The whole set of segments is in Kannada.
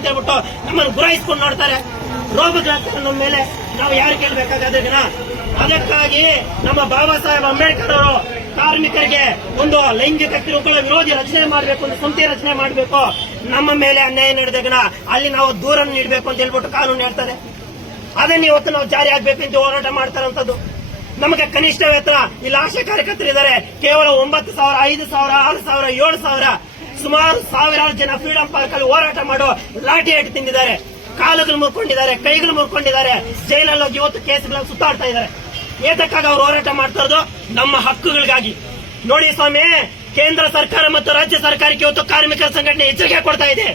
ಅಂತ ಹೇಳ್ಬಿಟ್ಟು ನಮ್ಮನ್ನು ಗುರಾಯಿಸ್ಕೊಂಡು ನೋಡ್ತಾರೆ. ರೋಗಗ್ರಸ್ತರು ನಮ್ಮ ಮೇಲೆ ನಾವು ಯಾರು ಕೇಳಬೇಕಾದ್ರೆ ಅದಕ್ಕಾಗಿ ನಮ್ಮ ಬಾಬಾ ಸಾಹೇಬ್ ಅಂಬೇಡ್ಕರ್ ಅವರು ಕಾರ್ಮಿಕರಿಗೆ ಒಂದು ಲೈಂಗಿಕ ಕಿರುಕುಳ ವಿರೋಧಿ ರಚನೆ ಮಾಡಬೇಕು, ಒಂದು ಸಮಿತಿ ರಚನೆ ಮಾಡಬೇಕು. ನಮ್ಮ ಮೇಲೆ ಅನ್ಯಾಯ ನಡೆದಾಗ ಅಲ್ಲಿ ನಾವು ದೂರನ್ನು ನೀಡಬೇಕು ಅಂತ ಹೇಳ್ಬಿಟ್ಟು ಕಾನೂನು ಹೇಳ್ತಾರೆ. ಅದನ್ನ ಇವತ್ತು ನಾವು ಜಾರಿ ಆಗ್ಬೇಕು ಅಂತ ಹೋರಾಟ ಮಾಡ್ತಾರಂತದ್ದು. ನಮಗೆ ಕನಿಷ್ಠ ವೇತನ ಇಲ್ಲಿ ಆಶಾ ಕಾರ್ಯಕರ್ತರಿದ್ದಾರೆ, ಕೇವಲ 9,000, 5,000, 6,000, 7,000 ಸುಮಾರು ಸಾವಿರಾರು ಜನ ಫ್ರೀಡಂ ಪಾರ್ಕ್ ಅಲ್ಲಿ ಹೋರಾಟ ಮಾಡೋ ಲಾಠಿ ಏಟು ತಿಂದಿದ್ದಾರೆ, ಕಾಲುಗಳು ಮುರ್ಕೊಂಡಿದ್ದಾರೆ, ಕೈಗಳು ಮುರ್ಕೊಂಡಿದ್ದಾರೆ, ಜೈಲಲ್ಲಿ ಹೋಗಿ ಇವತ್ತು ಕೇಸ್ಗಳನ್ನು ಸುತ್ತಾಡ್ತಾ ಇದ್ದಾರೆ. ಏತಕ್ಕಾಗಿ ಅವರು ಹೋರಾಟ ಮಾಡ್ತಾ ಇರೋದು ನಮ್ಮ ಹಕ್ಕುಗಳಿಗಾಗಿ. ನೋಡಿ ಸ್ವಾಮಿ, ಕೇಂದ್ರ ಸರ್ಕಾರ ಮತ್ತು ರಾಜ್ಯ ಸರ್ಕಾರಕ್ಕೆ ಇವತ್ತು ಕಾರ್ಮಿಕರ ಸಂಘಟನೆ ಎಚ್ಚರಿಕೆ ಕೊಡ್ತಾ ಇದೆ.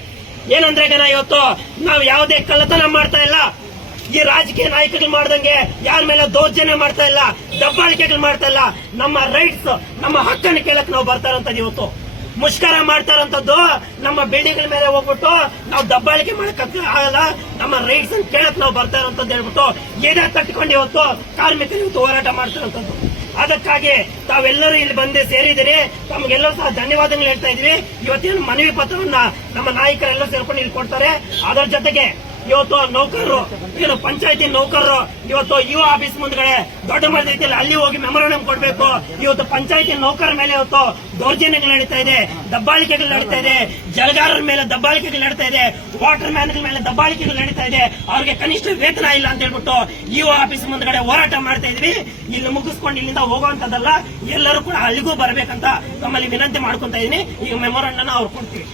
ಏನಂದ್ರೆ ಇವತ್ತು ನಾವು ಯಾವುದೇ ಕಳ್ಳತನ ಮಾಡ್ತಾ ಇಲ್ಲ, ಈ ರಾಜಕೀಯ ನಾಯಕರು ಮಾಡ್ದಂಗೆ ಯಾರ ಮೇಲೆ ದೌರ್ಜನ್ಯ ಮಾಡ್ತಾ ಇಲ್ಲ, ದಬ್ಬಾಳಿಕೆಗಳು ಮಾಡ್ತಾ ಇಲ್ಲ. ನಮ್ಮ ರೈಟ್ಸ್, ನಮ್ಮ ಹಕ್ಕನ್ನು ಕೇಳಕ್ ನಾವು ಬರ್ತಾ ಇರೋಂಥದ್ದು. ಇವತ್ತು ಮುಷ್ಕರ ಮಾಡ್ತಾ ಇರೋಂಥದ್ದು ನಮ್ಮ ಬಿಲ್ಡಿಂಗ್ ಮೇಲೆ ಹೋಗ್ಬಿಟ್ಟು ನಾವು ದಬ್ಬಾಳಿಕೆ ಮಾಡಕ್ ಆಗಲ್ಲ, ನಮ್ಮ ರೈಟ್ಸ್ ಅನ್ನು ಕೇಳಕ್ ನಾವು ಬರ್ತಾ ಇರೋಂಥದ್ದು ಹೇಳ್ಬಿಟ್ಟು ಏನೇ ತಟ್ಕೊಂಡು ಇವತ್ತು ಕಾರ್ಮಿಕರು ಇವತ್ತು ಹೋರಾಟ ಮಾಡ್ತಾ ಇರೋಂಥದ್ದು. ಅದಕ್ಕಾಗಿ ತಾವೆಲ್ಲರೂ ಇಲ್ಲಿ ಬಂದು ಸೇರಿದಿರಿ, ತಮಗೆಲ್ಲರೂ ಸಹ ಧನ್ಯವಾದಗಳು ಹೇಳ್ತಾ ಇದೀವಿ. ಇವತ್ತೇನು ಮನವಿ ಪತ್ರವನ್ನ ನಮ್ಮ ನಾಯಕರೆಲ್ಲರೂ ಸೇರ್ಕೊಂಡು ಇಲ್ಲಿ ಕೊಡ್ತಾರೆ. ಅದರ ಜೊತೆಗೆ ಇವತ್ತು ನೌಕರರು, ಏನು ಪಂಚಾಯತಿ ನೌಕರರು ಇವತ್ತು ಯುವ ಆಫೀಸ್ ಮುಂದ್ಗಡೆ ದೊಡ್ಡ ಮಟ್ಟದಲ್ಲಿ ಅಲ್ಲಿ ಹೋಗಿ ಮೆಮೊರಾಂಡಮ್ ಕೊಡಬೇಕು. ಇವತ್ತು ಪಂಚಾಯತಿ ನೌಕರ ಮೇಲೆ ಇವತ್ತು ದೌರ್ಜನ್ಯಗಳು ನಡೀತಾ ಇದೆ, ದಬ್ಬಾಳಿಕೆಗಳು ನಡೀತಾ ಇದೆ, ಜಲಗಾರರ ಮೇಲೆ ದಬ್ಬಾಳಿಕೆಗಳು ನಡೀತಾ ಇದೆ, ವಾಟರ್ ಮ್ಯಾನ್ಗಳ ಮೇಲೆ ದಬ್ಬಾಳಿಕೆಗಳು ನಡೀತಾ ಇದೆ. ಅವ್ರಿಗೆ ಕನಿಷ್ಠ ವೇತನ ಇಲ್ಲ ಅಂತ ಹೇಳ್ಬಿಟ್ಟು ಯುವ ಆಫೀಸ್ ಮುಂದ್ಗಡೆ ಹೋರಾಟ ಮಾಡ್ತಾ ಇದ್ವಿ. ಇಲ್ಲಿ ಮುಗಿಸ್ಕೊಂಡು ಇಲ್ಲಿಂದ ಹೋಗುವಂತದ್ದಲ್ಲ, ಎಲ್ಲರೂ ಕೂಡ ಅಲ್ಲಿಗೂ ಬರ್ಬೇಕಂತ ತಮ್ಮಲ್ಲಿ ವಿನಂತಿ ಮಾಡ್ಕೊಂತ ಇದೀನಿ. ಈಗ ಮೆಮೊರಾಂಡಮ್ ಅವ್ರು ಕೊಡ್ತೀವಿ.